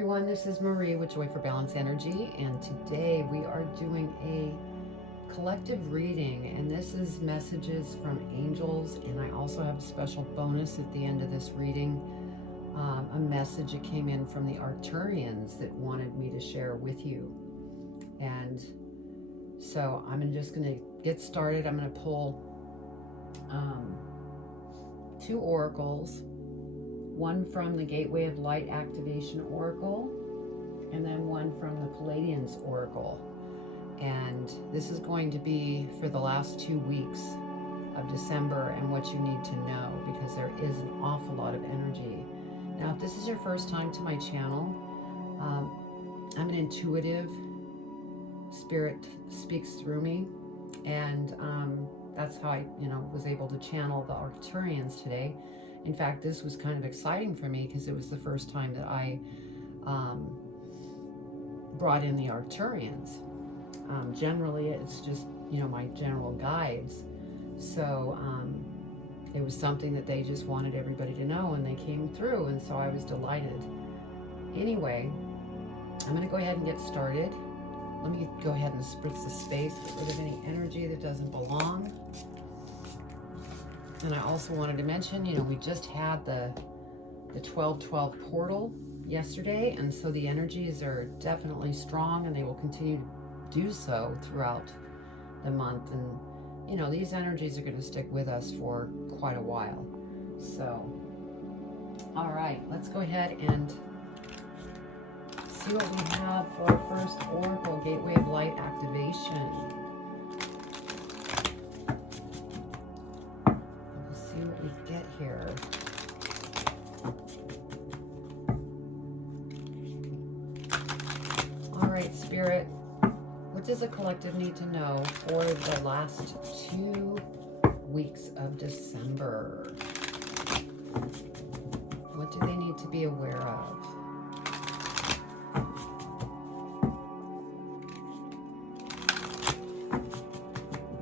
everyone, this is Marie with Joy for Balance Energy, and today we are doing a collective reading, and this is messages from angels, and I also have a special bonus at the end of this reading, a message that came in from the Arcturians that wanted me to share with you. And so I'm just going to get started. I'm going to pull two oracles. One from the Gateway of Light Activation Oracle, and then one from the Palladian Oracle. And this is going to be for the last 2 weeks of December and what you need to know, because there is an awful lot of energy. Now, if this is your first time to my channel, I'm an intuitive. Spirit speaks through me, and that's how I, was able to channel the Arcturians today. In fact, this was kind of exciting for me because it was the first time that I brought in the Arcturians. Generally, it's just, my general guides. So it was something that they just wanted everybody to know, and they came through, and so I was delighted. Anyway, I'm going to go ahead and get started. Let me go ahead and spritz the space, get rid of any energy that doesn't belong. And I also wanted to mention, we just had the 12/12 portal yesterday, and so the energies are definitely strong, and they will continue to do so throughout the month. And, these energies are going to stick with us for quite a while. So, all right, let's go ahead and see what we have for our first oracle, Gateway of Light Activation. What we get here. All right, Spirit, what does the collective need to know for the last 2 weeks of December? What do they need to be aware of?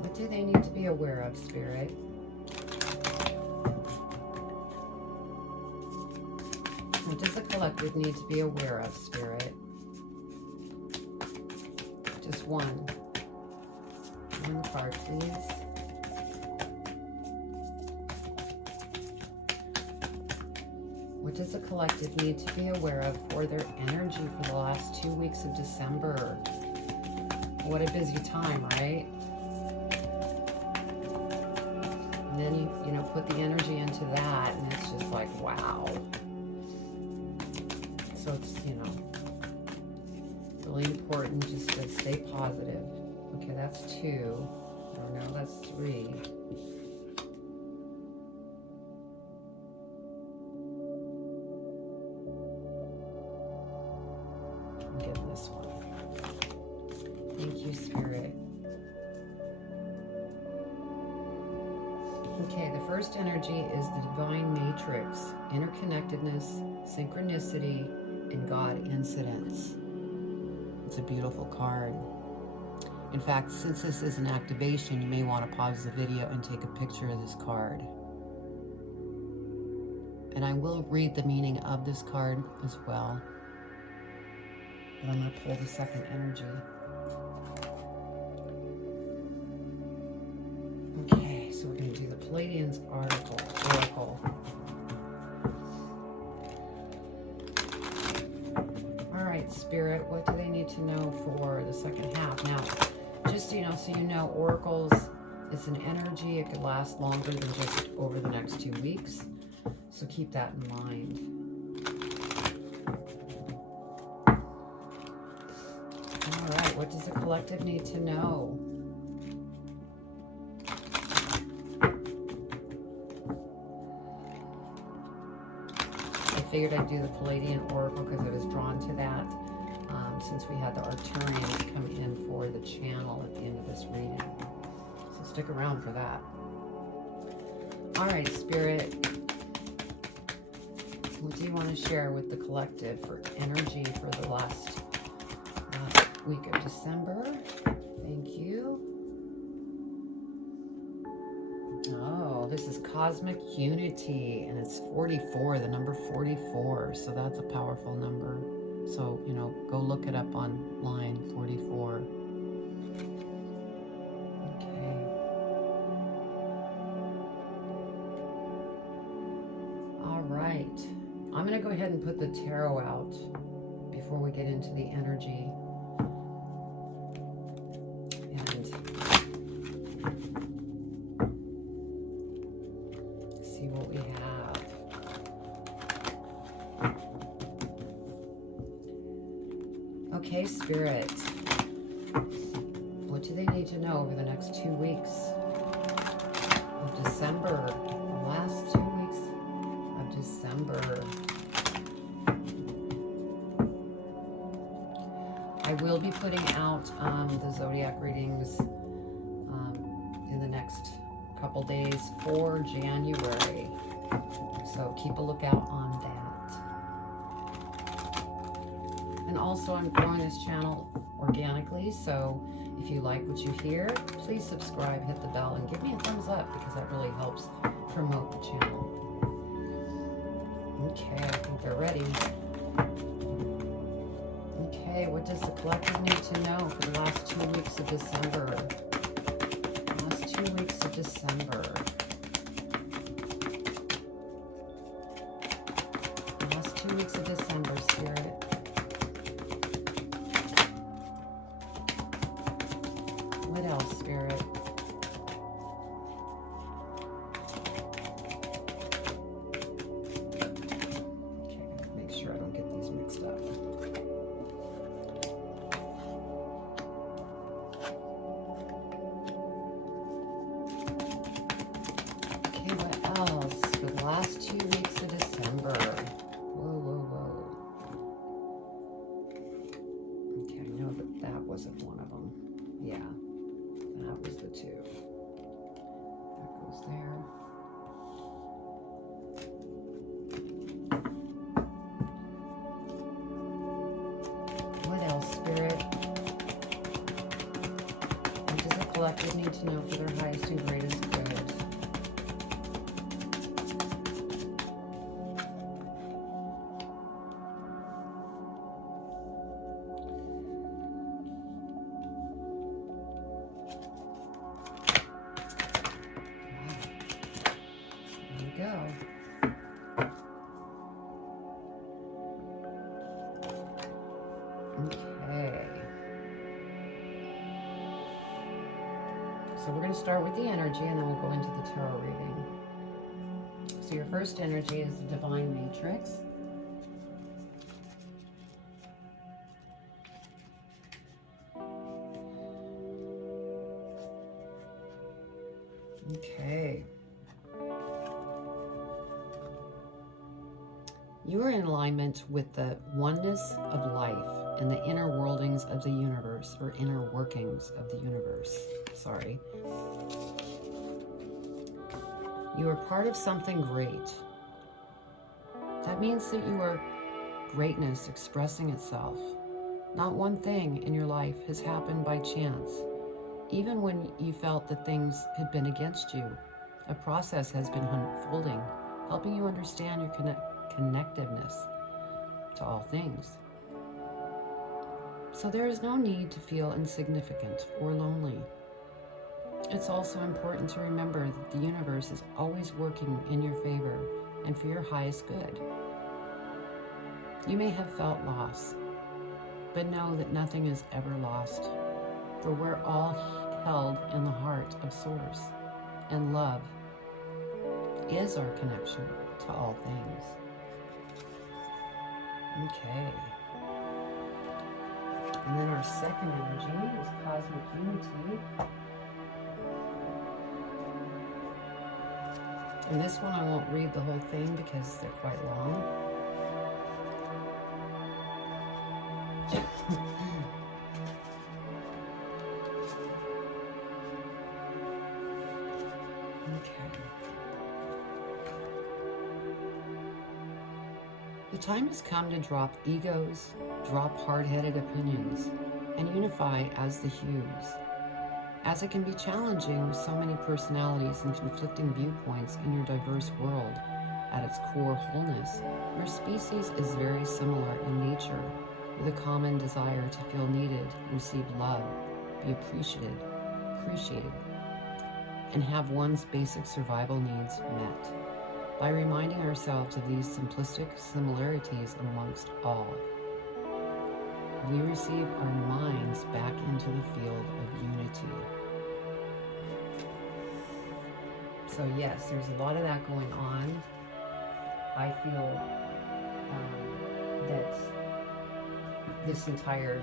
What do they need to be aware of, Spirit? What does the collective need to be aware of, Spirit? Just one card, please. What does the collective need to be aware of for their energy for the last 2 weeks of December? What a busy time, right? And then you put the energy into that, and it's just like, wow. So it's, really important just to stay positive. Okay, that's 2. Oh no, that's 3. I'm getting this one. Thank you, Spirit. Okay, the first energy is the divine matrix, interconnectedness, synchronicity, and God incidents. It's a beautiful card. In fact, since this is an activation, you may want to pause the video and take a picture of this card. And I will read the meaning of this card as well. But I'm going to pull the second energy. Okay, so we're going to do the Palladian Oracle. Spirit, what do they need to know for the second half? Now, just so you know, oracles, it's an energy. It could last longer than just over the next 2 weeks. So keep that in mind. All right, what does the collective need to know? I figured I'd do the Palladian Oracle because I was drawn to that since we had the Arcturians come in for the channel at the end of this reading. So stick around for that. All right, Spirit, what do you want to share with the collective for energy for the last week of December? Thank you. Oh, this is cosmic unity, and it's 44, the number 44. So that's a powerful number. So, you know, go look it up on line 44. Okay. All right. I'm going to go ahead and put the tarot out before we get into the energy. And see what we have. Okay, Spirit. What do they need to know over the next 2 weeks of December? The last 2 weeks of December. I will be putting out the zodiac readings in the next couple days for January. So keep a lookout on that. And also, I'm growing this channel organically, so if you like what you hear, please subscribe, hit the bell, and give me a thumbs up, because that really helps promote the channel. Okay, I think they're ready. Okay, what does the collective need to know for the last 2 weeks of December? Last 2 weeks of December. Last 2 weeks of December, Spirit. What else, Spirit? Okay, make sure I don't get these mixed up. Okay, what else for the last 2 weeks of December? Whoa, whoa, whoa. Okay, I know that that wasn't one of them. Yeah. That was the 2. That goes there. What else, Spirit? What does the collective need to know for their highest and greatest good? Go. Okay. So we're going to start with the energy, and then we'll go into the tarot reading. So your first energy is the Divine Matrix. Okay. You are in alignment with the oneness of life and the inner worldings of the universe, or inner workings of the universe. Sorry. You are part of something great. That means that you are greatness expressing itself. Not one thing in your life has happened by chance. Even when you felt that things had been against you, a process has been unfolding, helping you understand your connectiveness to all things. So there is no need to feel insignificant or lonely. It's also important to remember that the universe is always working in your favor and for your highest good. You may have felt loss, but know that nothing is ever lost, for we're all held in the heart of Source, and love is our connection to all things. Okay. And then our second energy is cosmic unity. And this one I won't read the whole thing because they're quite long. Okay. The time has come to drop egos, drop hard-headed opinions, and unify as the hues. As it can be challenging with so many personalities and conflicting viewpoints in your diverse world, at its core wholeness, your species is very similar in nature with a common desire to feel needed, receive love, be appreciated, and have one's basic survival needs met. By reminding ourselves of these simplistic similarities amongst all, we receive our minds back into the field of unity. So yes, there's a lot of that going on. I feel that this entire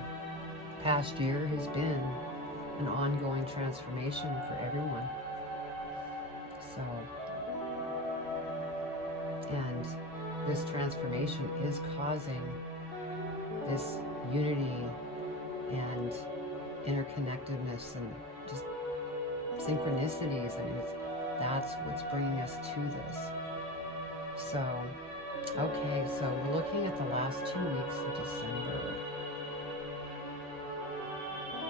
past year has been an ongoing transformation for everyone. So, and this transformation is causing this unity and interconnectedness and just synchronicities. I mean, that's what's bringing us to this. So, okay, so we're looking at the last 2 weeks of December.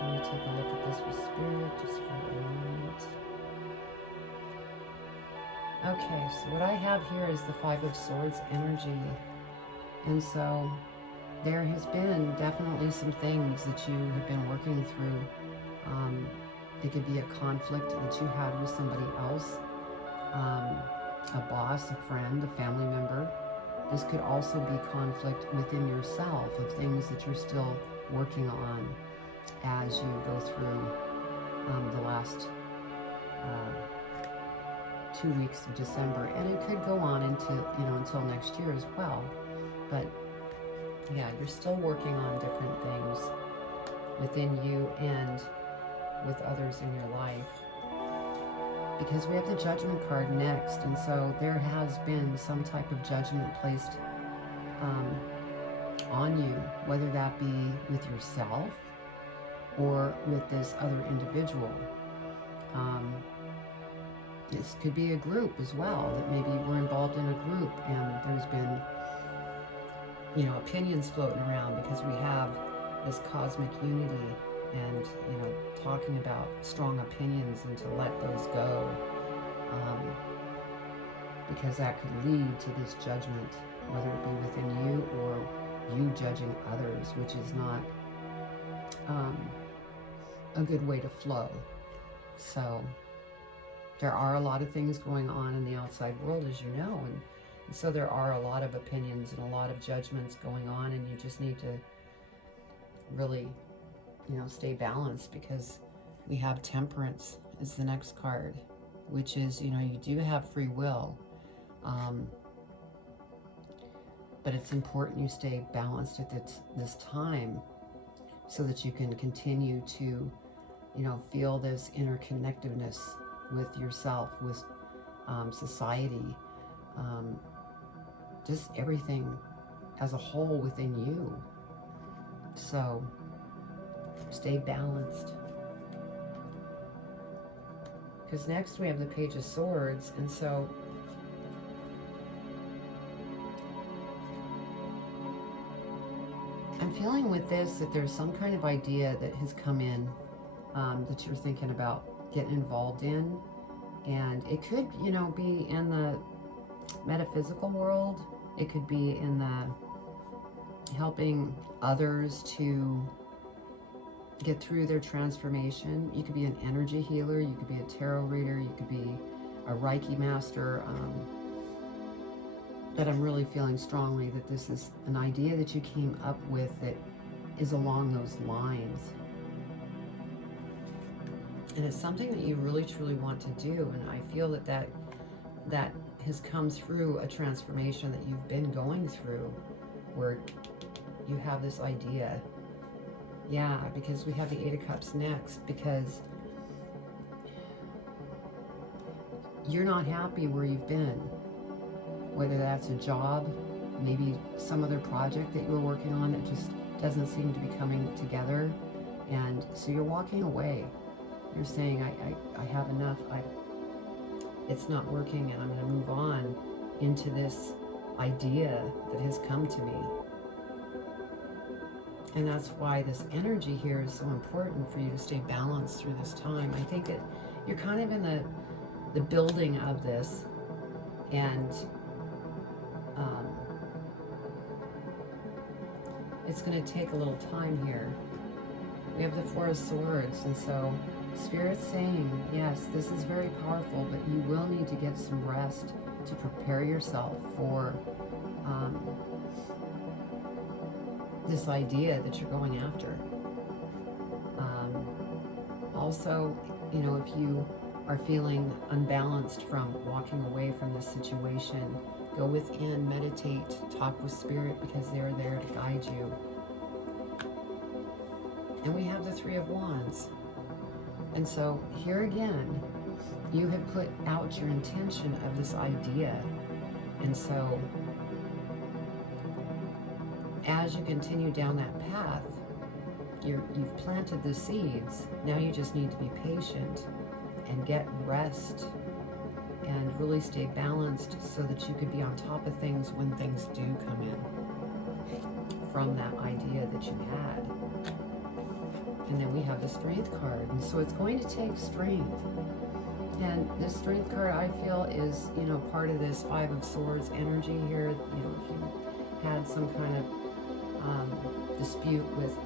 Let me take a look at this with Spirit just for a moment. Okay, so what I have here is the Five of Swords energy. And so there has been definitely some things that you have been working through. It could be a conflict that you had with somebody else, a boss, a friend, a family member. This could also be conflict within yourself of things that you're still working on as you go through the last 2 weeks of December, and it could go on until next year as well. But yeah, you're still working on different things within you and with others in your life, because we have the Judgment card next, and so there has been some type of judgment placed on you, whether that be with yourself or with this other individual. This could be a group as well, that maybe we're involved in a group and there's been, opinions floating around, because we have this cosmic unity and, talking about strong opinions and to let those go, because that could lead to this judgment, whether it be within you or you judging others, which is not a good way to flow. So there are a lot of things going on in the outside world, as you know, and so there are a lot of opinions and a lot of judgments going on, and you just need to really, stay balanced, because we have Temperance is the next card, which is, you do have free will, but it's important you stay balanced at this time so that you can continue to, feel this interconnectedness with yourself, with society, just everything as a whole within you. So stay balanced. Because next we have the Page of Swords, and so I'm feeling with this that there's some kind of idea that has come in that you're thinking about getting involved in, and it could, be in the metaphysical world. It could be in the helping others to get through their transformation. You could be an energy healer, you could be a tarot reader, you could be a Reiki master, but I'm really feeling strongly that this is an idea that you came up with that is along those lines. And it's something that you really truly want to do, and I feel that has come through a transformation that you've been going through, where you have this idea. Yeah, because we have the Eight of Cups next, because you're not happy where you've been, whether that's a job, maybe some other project that you were working on that just doesn't seem to be coming together, and so you're walking away. You're saying, I have enough, it's not working, and I'm going to move on into this idea that has come to me. And that's why this energy here is so important for you to stay balanced through this time. I think that you're kind of in the building of this, and it's going to take a little time here. We have the Four of Swords, and so Spirit's saying, yes, this is very powerful, but you will need to get some rest to prepare yourself for this idea that you're going after. Also, you know, if you are feeling unbalanced from walking away from this situation, go within, meditate, talk with Spirit, because they're there to guide you. And we have the Three of Wands. And so here again, you have put out your intention of this idea. And so as you continue down that path, you've planted the seeds. Now you just need to be patient and get rest and really stay balanced so that you could be on top of things when things do come in from that idea that you had. And then we have the Strength card. And so it's going to take strength. And this Strength card, I feel, is, you know, part of this Five of Swords energy here. You know, if you had some kind of dispute with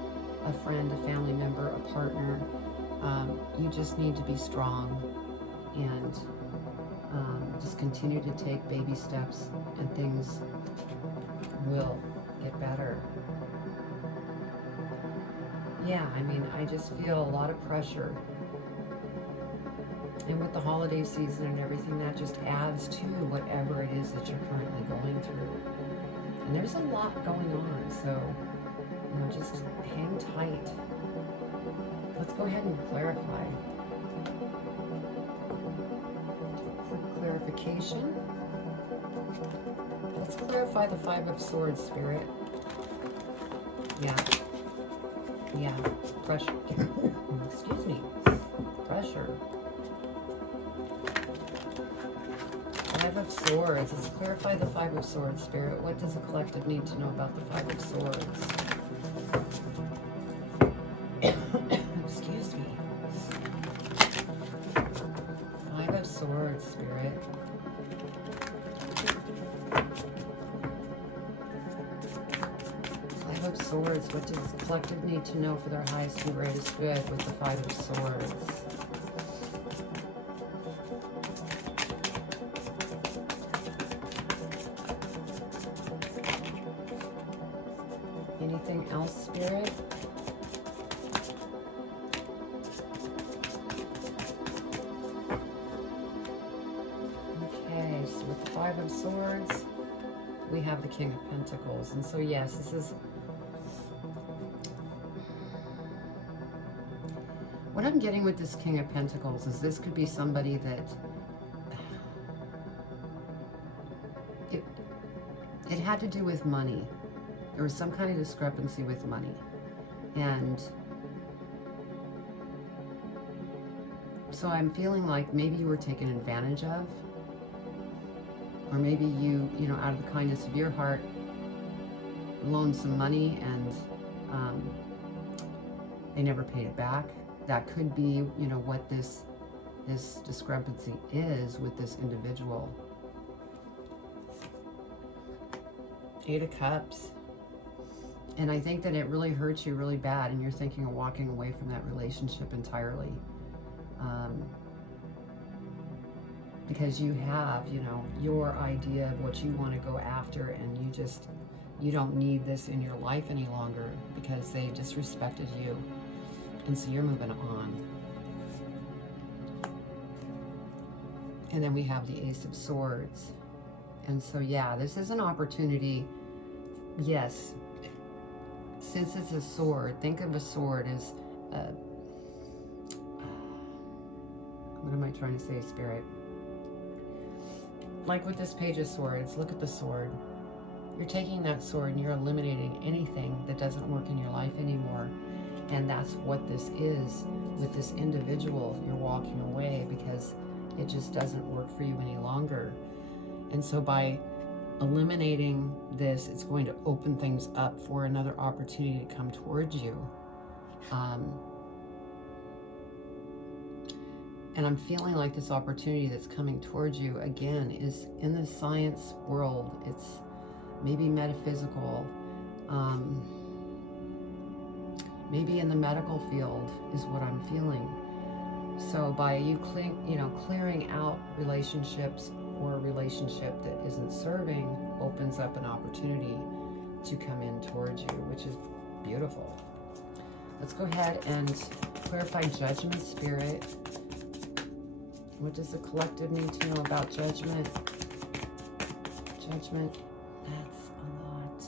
a friend, a family member, a partner, you just need to be strong and just continue to take baby steps, and things will get better. Yeah, I mean, I just feel a lot of pressure. And with the holiday season and everything, that just adds to whatever it is that you're currently going through. And there's a lot going on, so, you know, just hang tight. Let's go ahead and clarify. For clarification, let's clarify the Five of Swords, Spirit. Yeah, pressure. Excuse me. Pressure. Five of Swords. Let's clarify the Five of Swords, Spirit. What does the collective need to know about the Five of Swords? Excuse me. Five of Swords, Spirit. Five of Swords. What does the collective need to know for their highest and greatest good with the Five of Swords? Anything else, Spirit? Okay, so with the Five of Swords, we have the King of Pentacles. And so, yes, this is... What I'm getting with this King of Pentacles is this could be somebody that... It had to do with money. There was some kind of discrepancy with money. And so I'm feeling like maybe you were taken advantage of, or maybe you know, out of the kindness of your heart, loaned some money and they never paid it back. That could be, you know, what this discrepancy is with this individual. Eight of Cups. And I think that it really hurts you really bad, and you're thinking of walking away from that relationship entirely. Because you have, you know, your idea of what you want to go after, and you don't need this in your life any longer because they disrespected you. And so you're moving on. And then we have the Ace of Swords. And so, yeah, this is an opportunity. Yes. Since it's a sword, think of a sword as what am I trying to say, Spirit? Like with this Page of Swords, look at the sword. You're taking that sword and you're eliminating anything that doesn't work in your life anymore. And that's what this is with this individual. You're walking away because it just doesn't work for you any longer. And so by eliminating this, it's going to open things up for another opportunity to come towards you. And I'm feeling like this opportunity that's coming towards you, again, is in the science world. It's maybe metaphysical. maybe in the medical field is what I'm feeling. So by you clearing out relationships, or a relationship that isn't serving, opens up an opportunity to come in towards you, which is beautiful. Let's go ahead and clarify judgment, Spirit. What does the collective need to know about judgment? Judgment, that's a lot.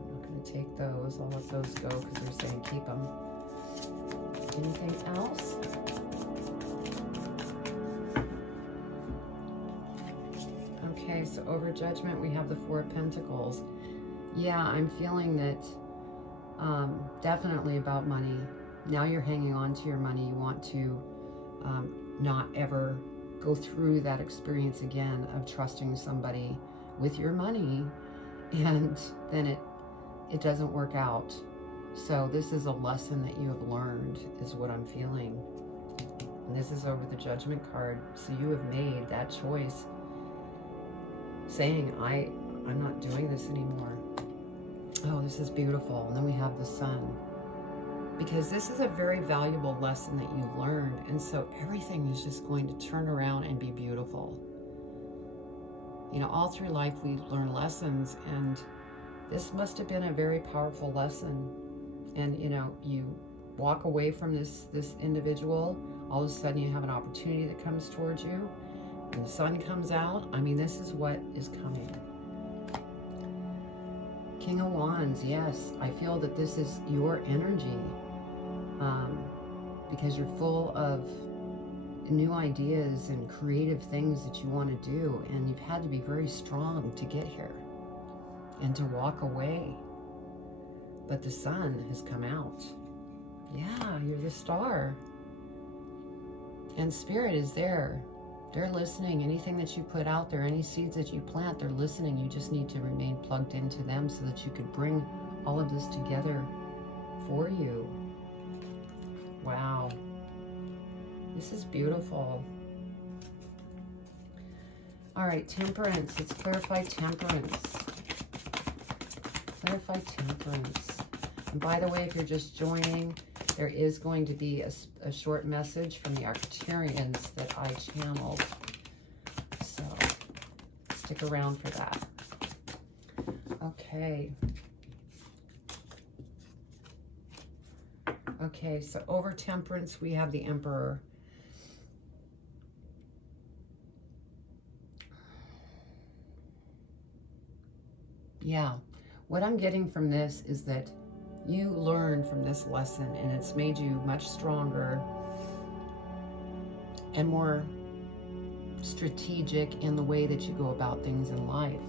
I'm not going to take those. I'll let those go because they're saying keep them. Anything else? Okay, so over judgment, we have the Four of Pentacles. Yeah, I'm feeling that definitely about money. Now you're hanging on to your money. You want to not ever go through that experience again of trusting somebody with your money, and then it doesn't work out. So this is a lesson that you have learned, is what I'm feeling. And this is over the Judgment card. So you have made that choice, saying, I'm not doing this anymore. Oh, this is beautiful. And then we have the Sun. Because this is a very valuable lesson that you learned. And so everything is just going to turn around and be beautiful. You know, all through life we learn lessons, and this must have been a very powerful lesson. And, you know, you walk away from this individual, all of a sudden you have an opportunity that comes towards you, and the Sun comes out. I mean, this is what is coming. King of Wands, yes, I feel that this is your energy, because you're full of new ideas and creative things that you want to do, and you've had to be very strong to get here and to walk away. But the Sun has come out. Yeah, you're the star. And Spirit is there. They're listening. Anything that you put out there, any seeds that you plant, they're listening. You just need to remain plugged into them so that you could bring all of this together for you. Wow. This is beautiful. All right, Temperance. Let's clarify Temperance. Clarify Temperance. And by the way, if you're just joining, there is going to be a short message from the Arcturians that I channeled. So stick around for that. Okay. Okay, so over Temperance, we have the Emperor. Yeah, what I'm getting from this is that you learn from this lesson, and it's made you much stronger and more strategic in the way that you go about things in life.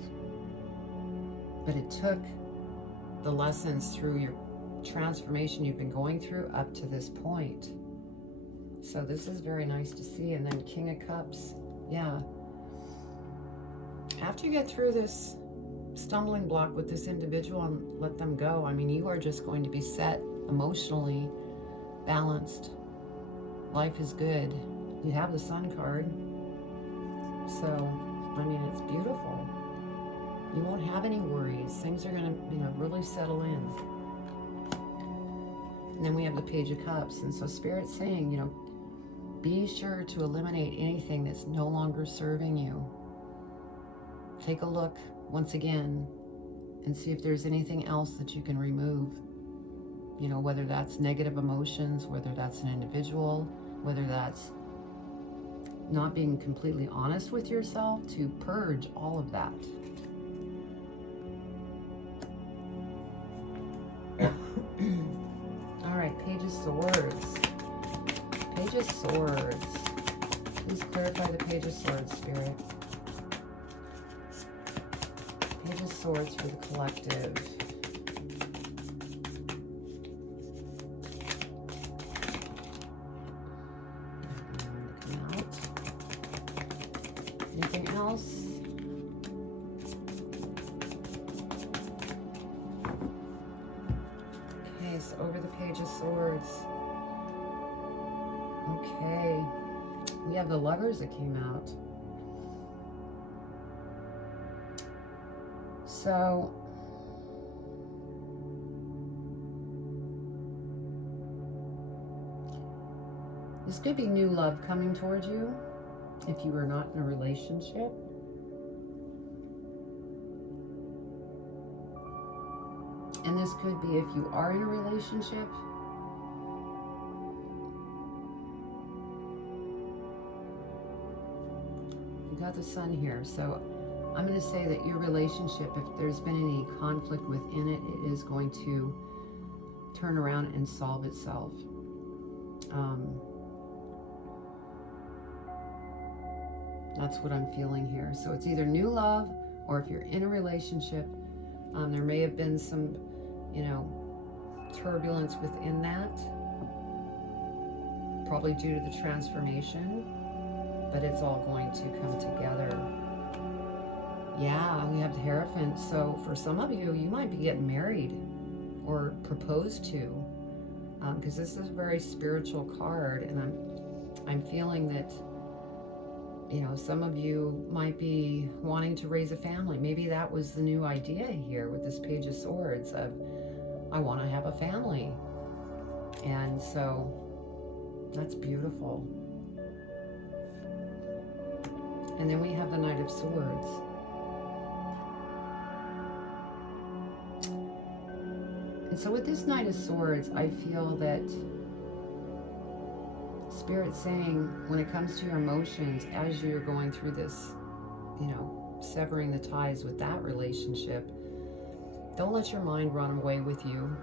But it took the lessons through your transformation you've been going through up to this point. So this is very nice to see. And then King of Cups. Yeah. After you get through this stumbling block with this individual and let them go, I mean, you are just going to be set emotionally, balanced. Life is good. You have the Sun card. So, I mean, it's beautiful. You won't have any worries. Things are going to, really settle in. And then we have the Page of Cups. And so Spirit's saying, be sure to eliminate anything that's no longer serving you. Take a look once again and see if there's anything else that you can remove. Whether that's negative emotions, whether that's an individual, whether that's not being completely honest with yourself, to purge all of that. All right, Page of Swords. Page of Swords. Please clarify the Page of Swords, Spirit. Page of Swords for the collective. Come out. Anything else? Okay, so over the Page of Swords. Okay. We have the Lovers that came out. So, This could be new love coming towards you if you are not in a relationship. And this could be if you are in a relationship. You got the sun here. So I'm going to say that your relationship, if there's been any conflict within it, it is going to turn around and solve itself. That's what I'm feeling here. So it's either new love, or if you're in a relationship, there may have been some, turbulence within that, probably due to the transformation, but it's all going to come together. Yeah, we have the Hierophant. So for some of you, you might be getting married or proposed to, because this is a very spiritual card, and I'm feeling that, some of you might be wanting to raise a family. Maybe that was the new idea here with this Page of Swords of, I want to have a family. And so that's beautiful. And then we have the Knight of Swords. And so with this Knight of Swords, I feel that Spirit's saying, when it comes to your emotions, as you're going through this, severing the ties with that relationship, don't let your mind run away with you,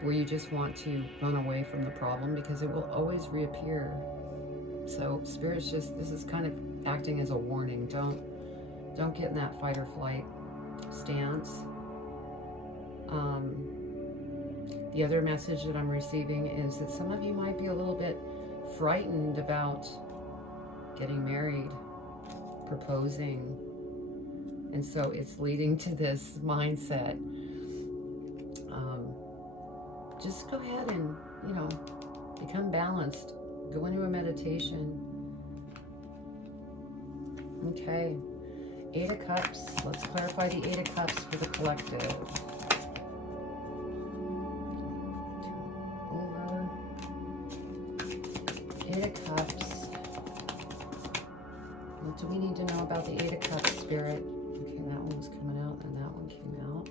where you just want to run away from the problem, because it will always reappear. So Spirit's this is kind of acting as a warning. Don't get in that fight or flight stance. The other message that I'm receiving is that some of you might be a little bit frightened about getting married, proposing, and so it's leading to this mindset. Just go ahead and, become balanced. Go into a meditation. Okay. 8 of Cups. Let's clarify the 8 of Cups for the collective. Over. 8 of Cups. What do we need to know about the 8 of Cups, Spirit? Okay, that one was coming out, and that one came out.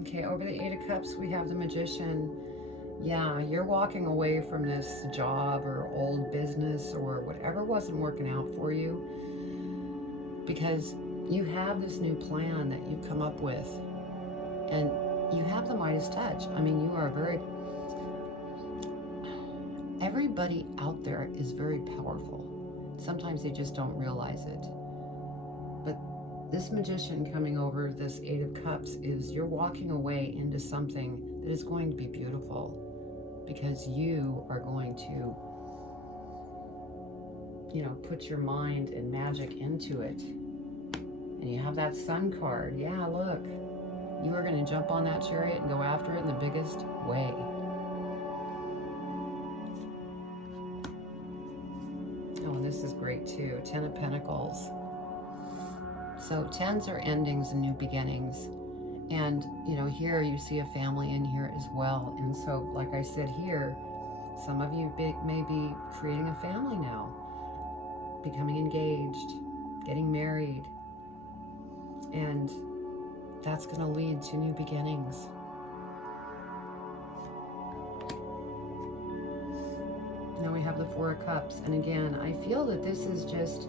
Okay, over the 8 of Cups, we have the Magician. Yeah, you're walking away from this job or old business or whatever wasn't working out for you, because you have this new plan that you've come up with, and you have the Midas touch. I mean, you are everybody out there is very powerful. Sometimes they just don't realize it. But this Magician coming over this 8 of Cups is you're walking away into something that is going to be beautiful, because you are going to, put your mind and magic into it. And you have that Sun card. Yeah, look. You are going to jump on that chariot and go after it in the biggest way. Oh, and this is great too. 10 of Pentacles. So 10s are endings and new beginnings. And, here you see a family in here as well. And so, like I said here, some of you may be creating a family now, becoming engaged, getting married. And that's going to lead to new beginnings. Now we have the 4 of Cups. And again, I feel that this is just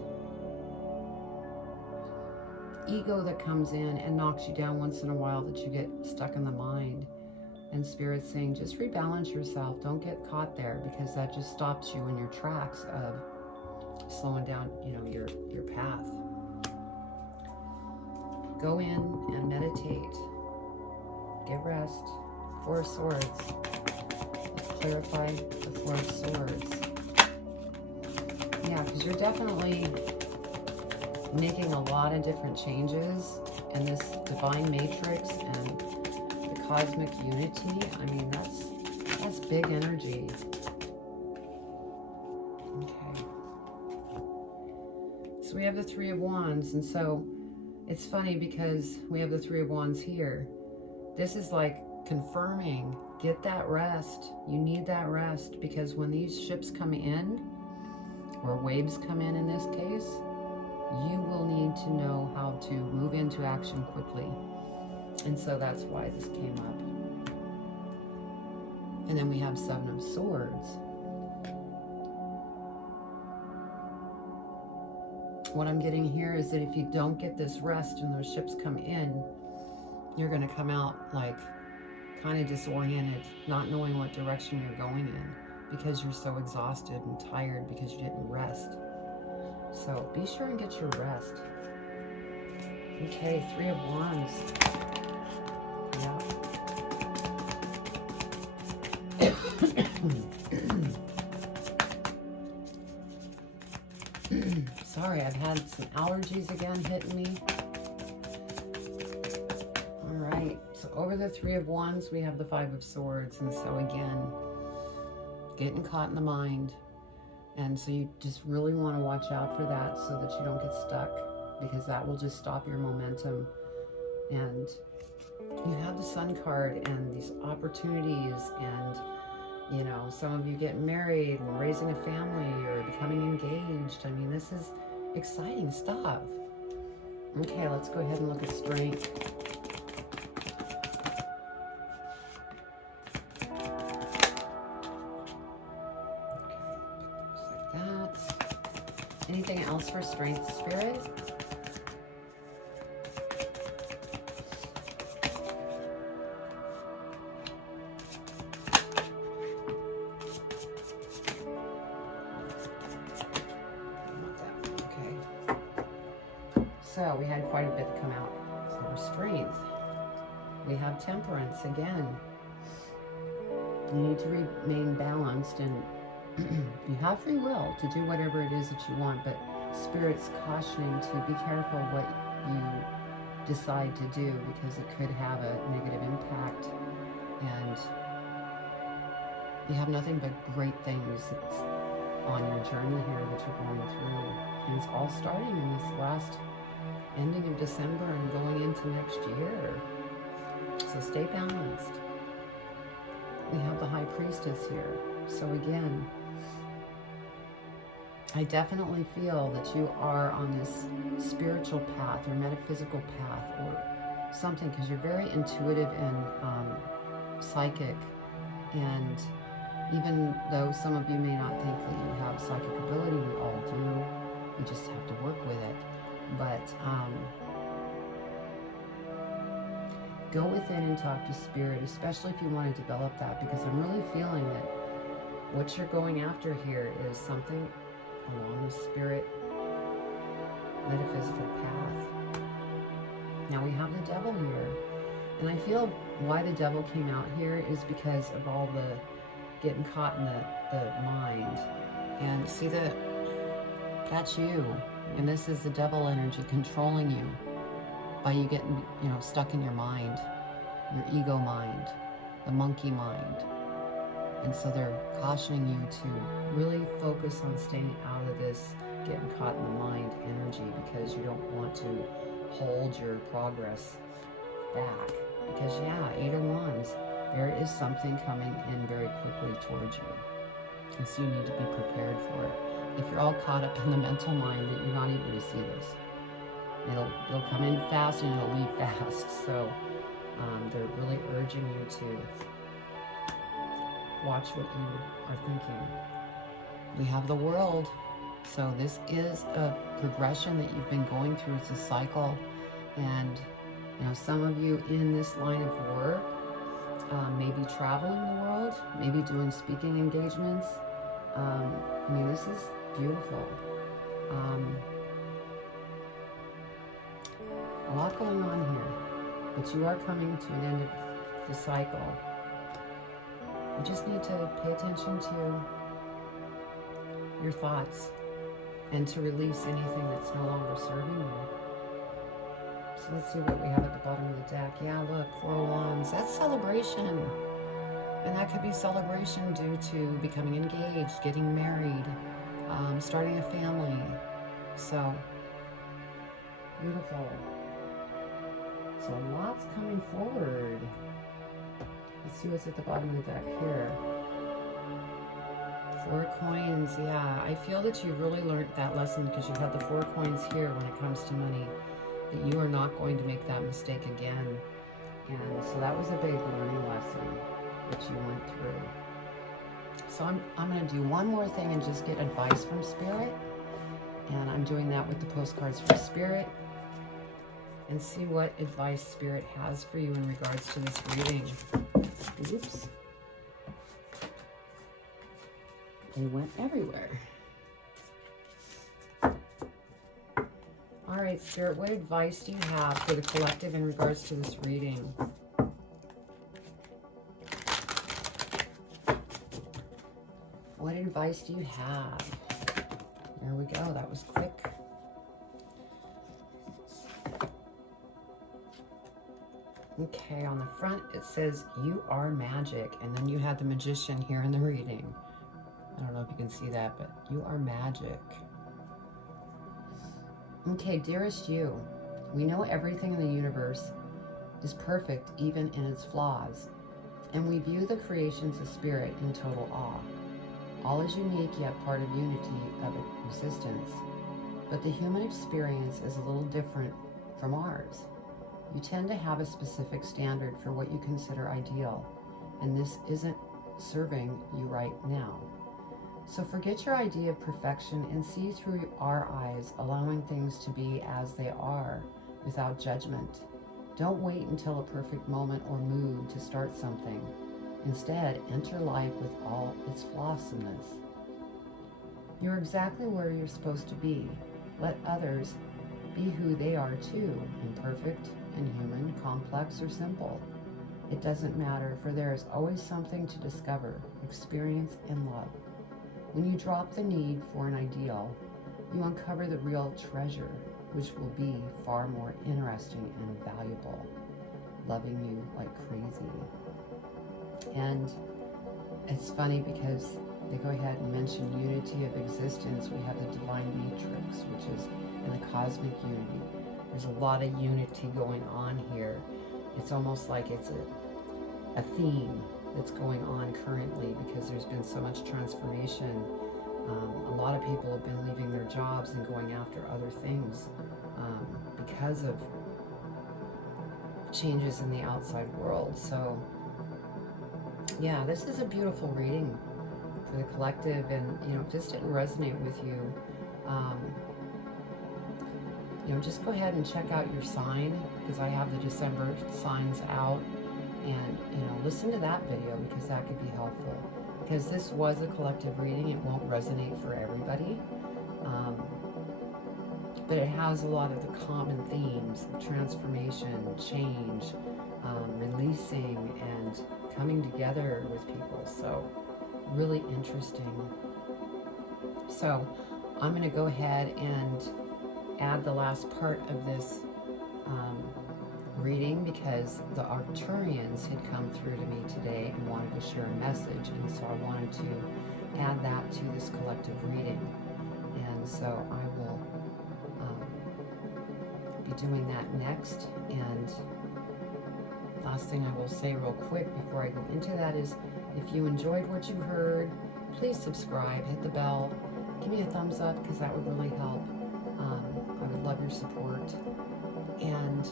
ego that comes in and knocks you down once in a while, that you get stuck in the mind. And Spirit's saying, just rebalance yourself. Don't get caught there, because that just stops you in your tracks of slowing down, your path. Go in and meditate. Get rest. 4 of Swords. Let's clarify the 4 of Swords. Yeah, because you're definitely making a lot of different changes in this divine matrix and the cosmic unity. I mean, that's big energy. Okay. So we have the 3 of Wands, and so It's funny because we have the Three of Wands here. This is like confirming, get that rest. You need that rest, because when these ships come in, or waves come in this case, you will need to know how to move into action quickly. And so that's why this came up. And then we have Seven of Swords. What I'm getting here is that if you don't get this rest and those ships come in, you're going to come out like kind of disoriented, not knowing what direction you're going in, because you're so exhausted and tired because you didn't rest. So be sure and get your rest. Okay, Three of Wands. Yeah. Sorry, I've had some allergies again hitting me. All right, so over the Three of Wands, we have the Five of Swords. And so again, getting caught in the mind. And so you just really want to watch out for that so that you don't get stuck, because that will just stop your momentum. And you have the Sun card and these opportunities, and you know, some of you getting married and raising a family or becoming engaged. I mean, this is exciting stuff. Okay, let's go ahead and look at strength. Anything else for strength, Spirit? Okay. So we had quite a bit come out for strength. We have Temperance again. You need to remain balanced, and you have free will to do whatever it is that you want, but Spirit's cautioning to be careful what you decide to do, because it could have a negative impact, and you have nothing but great things on your journey here that you're going through. And it's all starting in this last ending of December and going into next year. So stay balanced. We have the High Priestess here. So again, I definitely feel that you are on this spiritual path or metaphysical path or something, because you're very intuitive and psychic. And even though some of you may not think that you have psychic ability, we all do. We just have to work with it. But go within and talk to Spirit, especially if you want to develop that, because I'm really feeling that what you're going after here is something along the spirit metaphysical path. Now we have the Devil here, and I feel why the Devil came out here is because of all the getting caught in the mind. And see that's you, and this is the Devil energy controlling you by you getting, you know, stuck in your mind, your ego mind, the monkey mind. And so they're cautioning you to really focus on staying out of this getting caught in the mind energy, because you don't want to hold your progress back. Because yeah, Eight of Wands, there is something coming in very quickly towards you. And so you need to be prepared for it. If you're all caught up in the mental mind, that you're not able to see this. It'll come in fast and it'll leave fast. So they're really urging you to watch what you are thinking. We have the World. So this is a progression that you've been going through. It's a cycle. And you know, some of you in this line of work may be traveling the world, maybe doing speaking engagements. I mean, this is beautiful. A lot going on here, but you are coming to an end of the cycle. You just need to pay attention to your thoughts and to release anything that's no longer serving you. So let's see what we have at the bottom of the deck. Yeah, look, Four of Wands. That's celebration. And that could be celebration due to becoming engaged, getting married, starting a family. So, beautiful. So lots coming forward. Let's see what's at the bottom of the deck here. 4 coins, yeah. I feel that you really learned that lesson because you had the 4 coins here when it comes to money, that you are not going to make that mistake again. And so that was a big learning lesson that you went through. So I'm going to do one more thing and just get advice from Spirit. And I'm doing that with the postcards from Spirit. And see what advice Spirit has for you in regards to this reading. Oops. They went everywhere. All right, Spirit, what advice do you have for the collective in regards to this reading? What advice do you have? There we go. That was quick. Okay, on the front it says, you are magic. And then you had the magician here in the reading. I don't know if you can see that, but you are magic. Okay, dearest you, we know everything in the universe is perfect even in its flaws. And we view the creations of spirit in total awe. All is unique yet part of unity of existence. But the human experience is a little different from ours. You tend to have a specific standard for what you consider ideal, and this isn't serving you right now. So forget your idea of perfection and see through our eyes, allowing things to be as they are without judgment. Don't wait until a perfect moment or mood to start something. Instead, enter life with all its flawsomeness. You're exactly where you're supposed to be. Let others be who they are too, imperfect, inhuman, complex, or simple. It doesn't matter, for there is always something to discover, experience, and love. When you drop the need for an ideal, you uncover the real treasure, which will be far more interesting and valuable, loving you like crazy. And it's funny because they go ahead and mention unity of existence. We have the divine matrix, which is in the cosmic unity. There's a lot of unity going on here. It's almost like it's a theme that's going on currently because there's been so much transformation. A lot of people have been leaving their jobs and going after other things because of changes in the outside world. So yeah, this is a beautiful reading for the collective, and if this didn't resonate with you, just go ahead and check out your sign, because I have the December signs out, and listen to that video because that could be helpful. Because this was a collective reading, it won't resonate for everybody, but it has a lot of the common themes of transformation, change, releasing, and coming together with people. So really interesting. So I'm going to go ahead and add the last part of this reading because the Arcturians had come through to me today and wanted to share a message, and so I wanted to add that to this collective reading. And so I will be doing that next. And last thing I will say real quick before I go into that is, if you enjoyed what you heard, please subscribe, hit the bell, give me a thumbs up because that would really help. I would love your support, and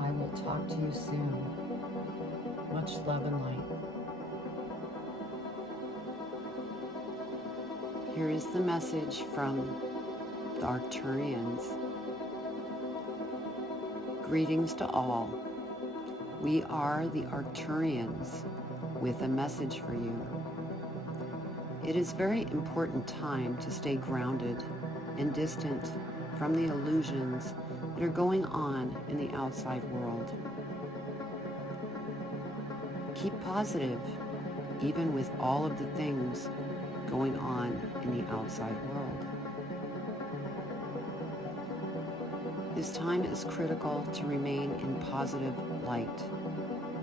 I will talk to you soon. Much love and light. Here is the message from the Arcturians. Greetings to all. We are the Arcturians with a message for you. It is a very important time to stay grounded and distant from the illusions that are going on in the outside world. Keep positive, even with all of the things going on in the outside world. This time is critical to remain in positive light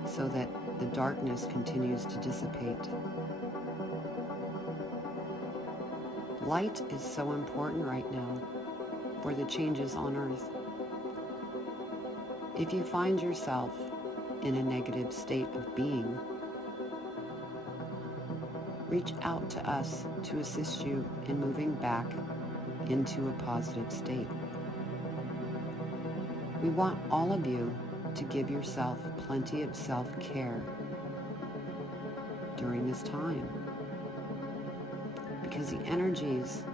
so that the darkness continues to dissipate. Light is so important right now for the changes on Earth. If you find yourself in a negative state of being, reach out to us to assist you in moving back into a positive state. We want all of you to give yourself plenty of self-care during this time, because the energies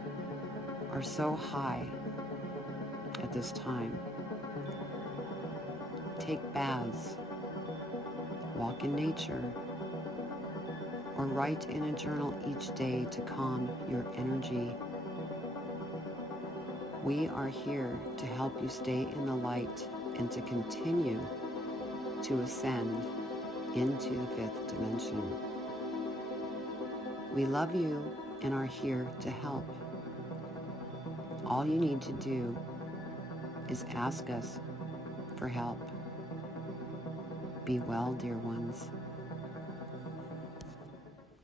are so high at this time. Take baths, walk in nature, or write in a journal each day to calm your energy. We are here to help you stay in the light and to continue to ascend into the fifth dimension. We love you and are here to help. All you need to do is ask us for help. Be well, dear ones.